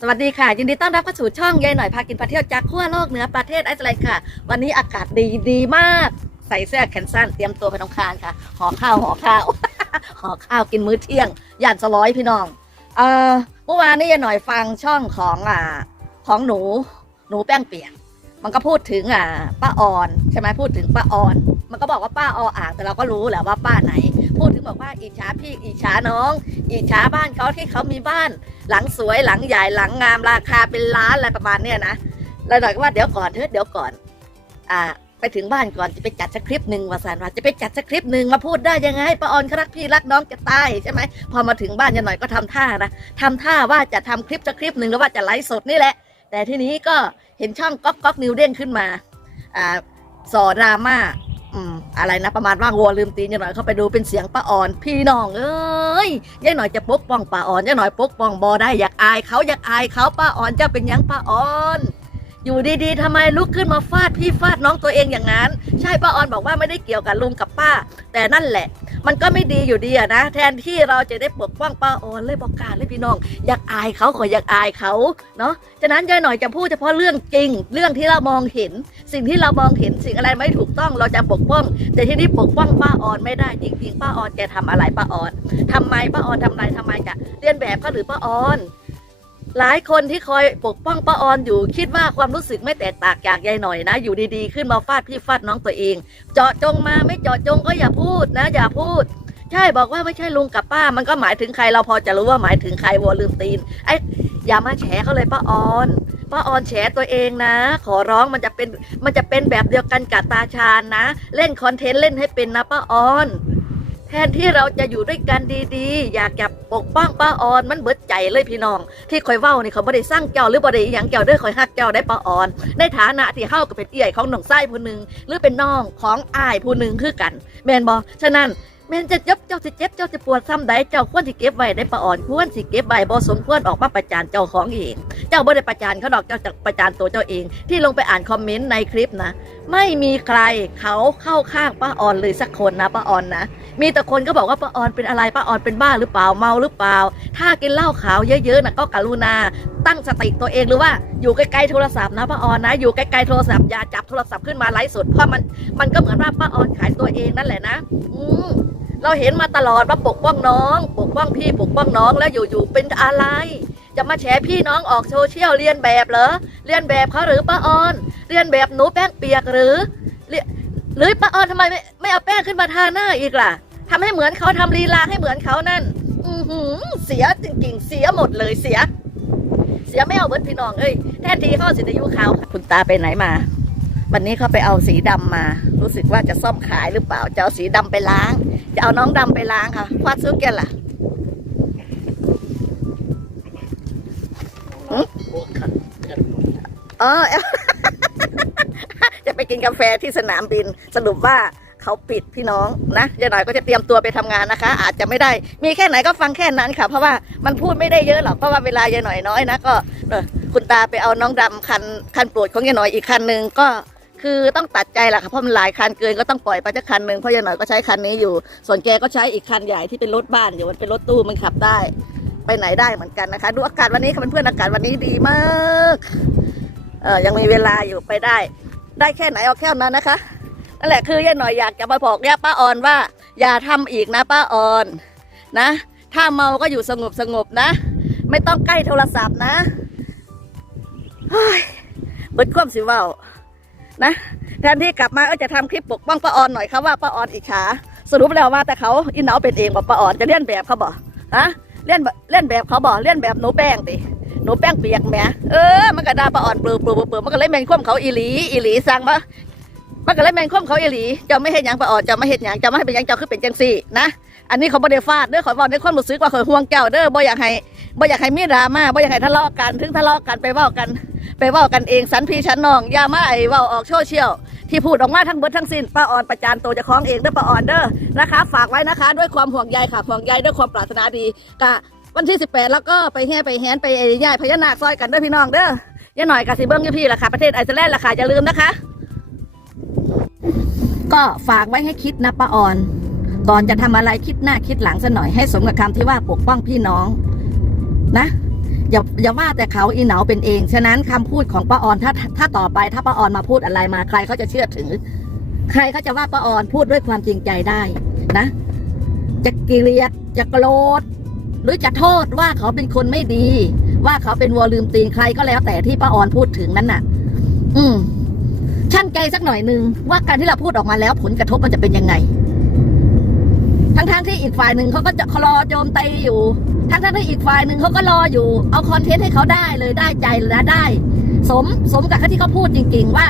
สวัสดีค่ะ ยินดีต้อนรับเข้าสู่ช่องยายหน่อยพากินพาเที่ยวจากขั้วโลกเหนือประเทศไอซ์แลนด์ค่ะ วันนี้อากาศดีดีมาก ใส่เสื้อแขนสั้นเตรียมตัวไปทำคานค่ะห่อข้าวห่อข้าวห่อข้าวกินมื้อเที่ยงย่านสร้อยพี่น้องเอ่อเมื่อวานนี้ยายหน่อยฟังช่องของอ่าของหนูหนูแป้งเปียกมันก็พูดถึงอ่าป้าออนใช่ไหมพูดถึงป้าออน มันก็บอกว่าป้าออ่างแต่เราก็รู้แหละว่าป้าไหน พูดถึงบอกว่าอิจฉาพี่อิจฉาน้อง อิจฉาบ้านเขาที่เขามีบ้าน หลังสวยหลังใหญ่หลังงามราคาเป็นล้านอะไรประมาณเนี้ยนะแล้วหน่อยก็ว่าเดี๋ยวก่อนเถอะเดี๋ยวก่อน อ่า ไปถึงบ้านก่อนจะไปจัดสคริปต์หนึ่งวาสานว่าจะไปจัดสคริปต์หนึ่งมาพูดได้ยังไงป้าออนเขารักพี่รักน้องจะตายใช่ไหมพอมาถึงบ้านยันหน่อยก็ทำท่านะทำท่าว่าจะทำคลิปสคริปต์หนึ่งแล้วว่าจะไลฟ์สดนี่แหละ แต่ทีนี้ก็เห็นช่องก๊อกก๊อกนิวเด้งขึ้นมาอ่าสอดราม่า อะไรนะประมาณว่าวัวลืมตีนยายหน่อยเข้าไปดูเป็นเสียงป้าอ่อน พี่น้องเอ้ยยายหน่อยจะปกป้องป้าอ่อนยายหน่อยปกป้องบอได้อยากอายเขาอยากอายเขาป้าอ่อนจะเป็นยังป้าอ่อน อยู่ดีๆทำไมลุกขึ้นมาฟาดพี่ฟาดน้องตัวเองอย่างนั้น ใช่ป้าออนบอกว่าไม่ได้เกี่ยวกับลุงกับป้า แต่นั่นแหละ มันก็ไม่ดีอยู่ดีอะนะ แทนที่เราจะได้ปกป้องป้าออนเลยบอกการเลยพี่น้อง อยากอายเขาขออยากอายเขาเนาะฉะนั้นยายหน่อยจะพูดเฉพาะเรื่องจริง เรื่องที่เรามองเห็น สิ่งที่เรามองเห็นสิ่งอะไรไม่ถูกต้องเราจะปกป้อง แต่ที่นี่ปกป้องป้าออนไม่ได้จริงๆป้าออนแกทำอะไรป้าออนทำไมป้าออนทำอะไรทำไมจะเลียนแบบเขาหรือป้าออน หลายคนที่คอยปกป้องป้าออนอยู่คิดว่าความรู้สึกไม่แตกต่างจากยายหน่อยนะ อยู่ดีๆ ขึ้นมาฟาดพี่ฟาดน้องตัวเอง เจาะจงมาไม่เจาะจงก็อย่าพูดนะ อย่าพูด ใช่บอกว่าไม่ใช่ลุงกับป้า มันก็หมายถึงใครเราพอจะรู้ว่าหมายถึงใครวัวลืมตีนไอ้อย่ามาแฉเขาเลยป้าออนป้าออนแฉตัวเองนะ ขอร้องมันจะเป็นมันจะเป็นแบบเดียวกันกับตาชาญนะ เล่นคอนเทนต์เล่นให้เป็นนะป้าออน แทนที่เราจะอยู่ด้วยกันดีๆ อยากจะปกป้องป้าออนมันเบิดใจเลยพี่น้อง ที่คอยเว้านี่เขาไม่ได้สร้างเจ้าหรือบ่ได้อหย่างเจ้าเด้อคอยฮักเจ้าได้ป้าออน ในฐานะที่เข้ากับเป็นเอี่ยของหนองไส้ผู้หนึ่งหรือเป็นน้องของอ้ายผู้หนึ่งคือกัน แมนบอฉะนั้นแมนจะเจ็บเจ้าสิเจ็บเจ้าสิปวดซ้ำใดเจ้าควรสิเก็บไว้ได้ป้าอ่อนควรสิเก็บไว้บ่สมควรออกมาประจานเจ้าของเอง เจ้าบ่ได้ประจานเขาดอกเจ้าจะประจานตัวเจ้าเอง ที่ลงไปอ่านคอมเมนต์ในคลิปนะ ไม่มีใครเขาเข้าข้างป้าออนเลยสักคนนะป้าออนนะ มีแต่คนก็บอกว่าป้าออนเป็นอะไรป้าออนเป็นบ้าหรือเปล่าเมาหรือเปล่า ถ้ากินเหล้าขาวเยอะๆนะก็กรุณาตั้งสติตัวเองหรือว่าอยู่ใกล้ๆโทรศัพท์นะป้าออนนะ อยู่ใกล้ๆโทรศัพท์อย่าจับโทรศัพท์ขึ้นมาไลฟ์สดเพราะมันมันก็เหมือนว่าป้าออนขายตัวเองนั่นแหละนะ อืมเราเห็นมาตลอดว่าปกป้องน้อง ปกป้องพี่ปกป้องน้องแล้วอยู่ๆเป็นอะไร จะมาแฉพี่น้องออกโซเชียลเรียนแบบเหรอเรียนแบบเขาหรือป้าออน เรียนแบบหนูแป้งเปียกหรือหรือป้าออนทำไมไม่ไม่เอาแป้งขึ้นมาทาหน้าอีกล่ะ ทำให้เหมือนเขาทำลีลาให้เหมือนเขานั่น อือหือเสียจริงๆ เสียหมดเลยเสีย เสียไม่เอาเบิดพี่น้องเอ้ยแทนทีเขาสิทธิยุขาวคุณตาไปไหนมา วันนี้เขาไปเอาสีดำมา รู้สึกว่าจะซ่อมขายหรือเปล่า จะเอาสีดำไปล้าง จะเอาน้องดำไปล้างค่ะควาดซุกแกล่ะอ๋อจะไปกินกาแฟที่สนามบินสรุปว่า เขาปิดพี่น้องนะยายหน่อยก็จะเตรียมตัวไปทำงานนะคะ อาจจะไม่ได้มีแค่ไหนก็ฟังแค่นั้นค่ะ เพราะว่ามันพูดไม่ได้เยอะหรอกเพราะว่าเวลายายหน่อยน้อยนะก็คุณตาไปเอาน้องดำคันคันโปรดของยายหน่อยอีกคันหนึ่งก็คือต้องตัดใจแหละค่ะเพราะมันหลายคันเกินก็ต้องปล่อยไปสักคันหนึ่งเพราะยายหน่อยก็ใช้คันนี้อยู่ ส่วนแกก็ใช้อีกคันใหญ่ที่เป็นรถบ้านอยู่มันเป็นรถตู้มันขับได้ ไปไหนได้เหมือนกันนะคะ ดูอากาศวันนี้ค่ะเพื่อนๆอากาศวันนี้ดีมากเออยังมีเวลาอยู่ไปได้ ได้แค่ไหนเอาแค่นั้นนะคะ นั่นแหละคือย่าหน่อยอยากจะมาบอกย่าป้าออนว่า อย่าทำอีกนะป้าออนนะ ถ้าเมาก็อยู่สงบสงบนะ ไม่ต้องใกล้โทรศัพท์นะเฮ้ยเบิดความสิเว่านะแทนที่กลับมาก็จะทำคลิปปกป้องป้าออนหน่อยเขาว่าป้าออนอิจฉาสรุปแล้วว่าแต่เขาอินเนาเป็นเองบอกป้าออนจะเลียนแบบเขาบอกฮะเลียนเลียนแบบเขาบอกเลียนแบบหนูแป้งดิหนูแป้งเปียกแหมเออมันก็ด่าปลาอ่อนเปลือเปลือเปลือมันก็เลยแมงคว่ำเขาอีหลีอีหลีสั่งมา มันก็เลยแมงคว่ำเขาเอหลีเจ้าไม่เห็นหยังปออนเจ้าไม่เห็นหยังเจ้าไม่ให้เป็นหยังเจ้าคือเป็นจังซี่นะอันนี้เขาบ่ได้ฟาดเด้อขอบอกในความรู้สึกว่าขอยห่วงเจ้าเด้อบ่อยากให้บ่อยากให้มีดราม่าบ่อยากให้ทะเลาะกันถึงทะเลาะกันไปเว้ากัน ไปเว้ากันเองสันพี่ฉันน้องอย่ามาไอ้เว้าออกโซเชียลที่พูดออกมาทั้งเบิดทั้งสิ้นป้าอ่อนประจานตัวเจะคล้าของเองเด้อป้าอ่อนเด้อนะคะ ฝากไว้นะคะ ด้วยความห่วงใยค่ะห่วงใยด้วยความปรารถนาดีกะวันที่ 18 แล้วก็ไปแห่ไปแหนไปย่ายพญานาคซอยกันเด้อพี่น้องเด้อย่าหน่อยกะสิเบิ้งอยู่พี่ล่ะค่ะประเทศไอซ์แลนด์ล่ะค่ะอย่าลืมนะคะ ก็ฝากไว้ให้คิดนะป้าออน ก่อนจะทำอะไรคิดหน้าคิดหลังซะหน่อยให้สมกับคำที่ว่าปกป้องพี่น้อง นะอย่าอย่าว่าแต่เขาอีเหนาเป็นเอง ฉะนั้นคำพูดของป้าออนถ้าถ้าต่อไปถ้าป้าออนมาพูดอะไรมาใครเขาจะเชื่อถือ ใครเขาจะว่าป้าออนพูดด้วยความจริงใจได้นะ จะเกลียดจะโกรธหรือจะโทษว่าเขาเป็นคนไม่ดี ว่าเขาเป็นวัวลืมตีนใครก็แล้วแต่ที่ป้าออนพูดถึงนั้นน่ะ อืม ชั่นใจสักหน่อยหนึ่งว่าการที่เราพูดออกมาแล้วผลกระทบมันจะเป็นยังไง ทั้งๆที่อีกฝ่ายหนึ่งเขาก็จะรอโจมตีอยู่ ทั้งๆที่อีกฝ่ายหนึ่งเขาก็รออยู่ เอาคอนเทนต์ให้เขาได้เลยได้ใจเละได้ สมสมกับที่เขาพูดจริง ๆ ว่า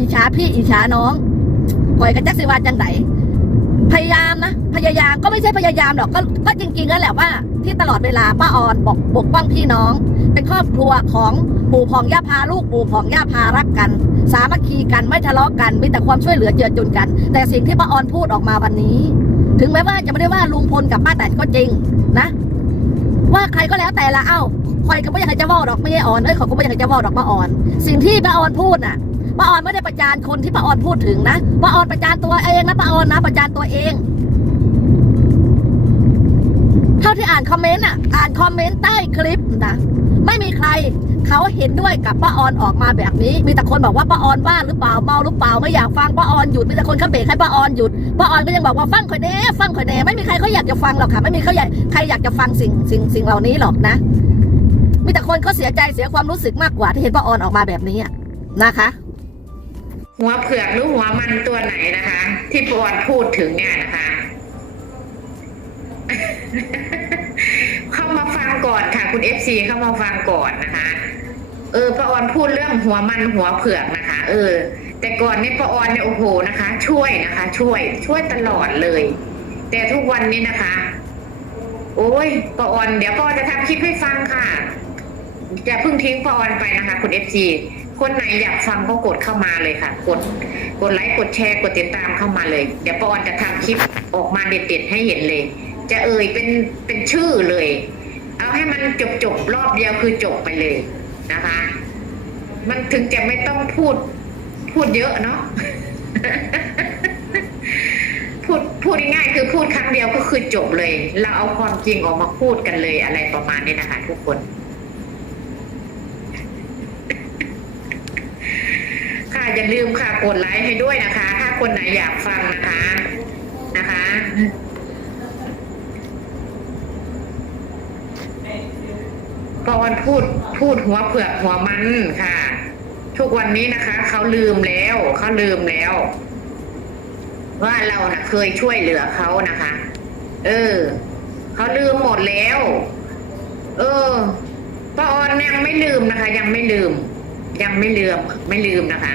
อิจฉาพี่อิจฉาน้องปล่อยกันจักสิวาจังไหนพยายามนะพยายามก็ไม่ใช่พยายามหรอกก็ก็จริงๆแล้วแหละว่าที่ตลอดเวลาป้าออนบอกปกป้องพี่น้อง เป็นครอบครัวของปู่พองย่าพาลูกปู่พองย่าพารักกัน สามัคคีกันไม่ทะเลาะกันมีแต่ความช่วยเหลือเจือจุนกัน แต่สิ่งที่ป้าออนพูดออกมาวันนี้ ถึงแม้ว่าจะไม่ได้ว่าลุงพลกับป้าแตนก็จริงนะ ว่าใครก็แล้วแต่ละเอ้าใครก็ไม่อยากจะว่าดอกไม่ใช่อ่อนเอ้ยเขาก็ไม่อยากจะว่าดอกป้าอ่อน สิ่งที่ป้าอ่อนพูดน่ะป้าอ่อนไม่ได้ประจานคนที่ป้าอ่อนพูดถึงนะป้าอ่อนประจานตัวเองนะป้าอ่อนนะประจานตัวเอง เท่าที่อ่านคอมเมนต์อะ อ่านคอมเมนต์ใต้คลิปนะไม่มีใครเขาเห็นด้วยกับป้าออนออกมาแบบนี้ มีแต่คนบอกว่าป้าออนว่าหรือเปล่าเมาหรือเปล่าไม่อยากฟังป้าออนหยุดมีแต่คนเขาเบรกให้ป้าออนหยุดป้าออนก็ยังบอกว่าฟังข่อยแน่ฟังข่อยแน่ไม่มีใครเขาอยากจะฟังหรอกค่ะ ไม่มีเขาอยากใครอยากจะฟังสิ่งสิ่งสิ่งเหล่านี้หรอกนะ มีแต่คนเขาเสียใจเสียความรู้สึกมากกว่าที่เห็นป้าออนออกมาแบบนี้นะคะ หัวเผือกหรือหัวมันตัวไหนนะคะ ที่ป้าออนพูดถึงเนี่ยนะคะ เข้ามาฟังก่อนค่ะ คุณเอฟซีเข้ามาฟังก่อนนะคะ เออป้าออนพูดเรื่องหัวมันหัวเผือกนะคะ เออ แต่ก่อนเนี่ยป้าออนเนี่ยโอ้โหนะคะ ช่วยนะคะ ช่วย ช่วยตลอดเลย แต่ทุกวันนี้นะคะ โอ้ยป้าออนเดี๋ยวป้าออนจะทำคลิปให้ฟังค่ะอย่าเพิ่งทิ้งป้าออนไปนะคะ คุณเอฟซีคนไหนอยากฟังก็กดเข้ามาเลยค่ะ กด กดไลค์ กดแชร์ กดติดตามเข้ามาเลย เดี๋ยวปออนจะทำคลิปออกมาเด็ดๆให้เห็นเลย จะเอ่ยเป็นเป็นชื่อเลย เอาให้มันจบจบๆรอบเดียวคือจบไปเลยนะคะ มันถึงจะไม่ต้องพูดพูดเยอะเนาะพูดพูดง่ายๆคือพูดครั้งเดียวก็คือจบเลย เราเอาความจริงออกมาพูดกันเลยอะไรประมาณนี้นะคะทุกคนค่ะอย่าลืมค่ะกดไลค์ให้ด้วยนะคะ ถ้าคนไหนอยากฟังนะคะนะคะ ปอนพูดพูดหัวเผือกหัวมันค่ะ ทุกวันนี้นะคะเขาลืมแล้วเขาลืมแล้ว ว่าเรานะ่ะ เคยช่วยเหลือเขานะคะ เออเขาลืมหมดแล้ว เออป้าออนยังไม่ลืมนะคะ ยังไม่ลืม ยังไม่ลืมไม่ลืมนะคะ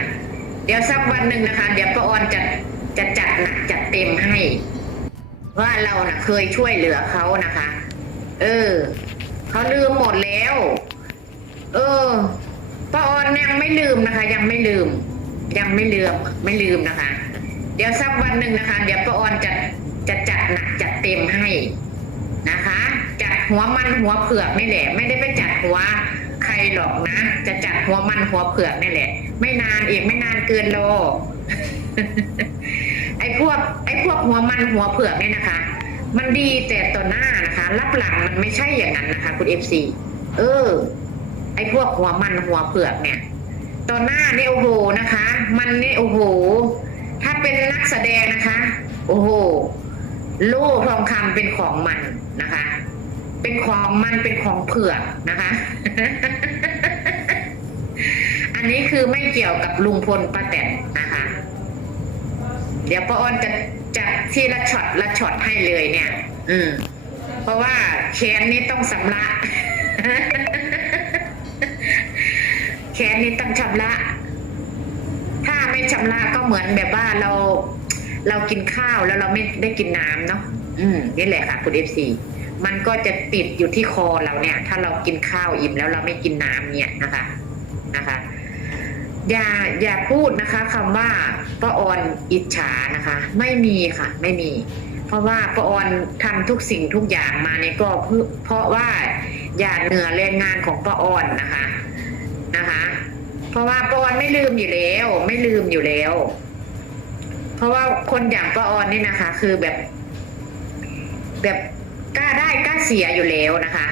เดี๋ยวสักวันหนึ่งนะคะ เดี๋ยวป้าออนจะจะจัดหนักจัดเต็มให้ ว่าเราน่ะเคยช่วยเหลือเขานะคะ เออ เขาลืมหมดแล้ว เออป้าออนยังไม่ลืมนะคะ ยังไม่ลืม ยังไม่ลืมไม่ลืมนะคะ เดี๋ยวสักวันหนึ่งนะคะ เดี๋ยวป้าออนจะจะจัดหนักจัดเต็มให้นะคะ จัดหัวมันหัวเผือกนี่แหละ ไม่ได้ไปจัดหัวใครหรอกนะ จะจัดหัวมันหัวเผือกนี่แหละ ไม่นานอีกไม่นานเกินโลไอ้พวกไอ้พวกหัวมันหัวเผือกนี่นะคะ มันดีแต่ต่อหน้า นะรับหลังมันไม่ใช่อย่างนั้นนะคะ คุณเอฟซีเออ ไอพวกหัวมันหัวเผือกเนี่ยต่อหน้านี่โอ้โหนะคะ มันนี่โอ้โห ถ้าเป็นนักแสดงนะคะ โอ้โหโล่ทองคำเป็นของมันนะคะ เป็นของมันเป็นของเผือกนะคะ อันนี้คือไม่เกี่ยวกับลุงพลป้าแตนนะคะ เดี๋ยวป้าอ้อนจะจัดที่ละช็อตละช็อตให้เลยเนี่ย อืม เพราะว่าแค้นนี้ต้องสำระแค้นนี้ต้องชำระ ถ้าไม่ชำระก็เหมือนแบบว่าเรา เรากินข้าวแล้วเราไม่ได้กินน้ำเนาะอืมนี่แหละค่ะคุณเอฟซีมันก็จะติดอยู่ที่คอเราเนี่ย ถ้าเรากินข้าวอิ่มแล้วเราไม่กินน้ำเนี่ยนะคะนะคะ อย่าอย่าพูดนะคะคำว่าป้าออนอิจฉานะคะ ไม่มีค่ะ ไม่มี เพราะว่าป้าออนทำทุกสิ่งทุกอย่างมาเนี่ยก็เพื่อเพราะว่าอย่าเหนือแรงงานของป้าออนนะคะนะคะ เพราะว่าป้าออนไม่ลืมอยู่แล้ว ไม่ลืมอยู่แล้ว เพราะว่าคนอย่างป้าออนนี่นะคะ คือแบบ แบบกล้าได้กล้าเสียอยู่แล้วนะคะ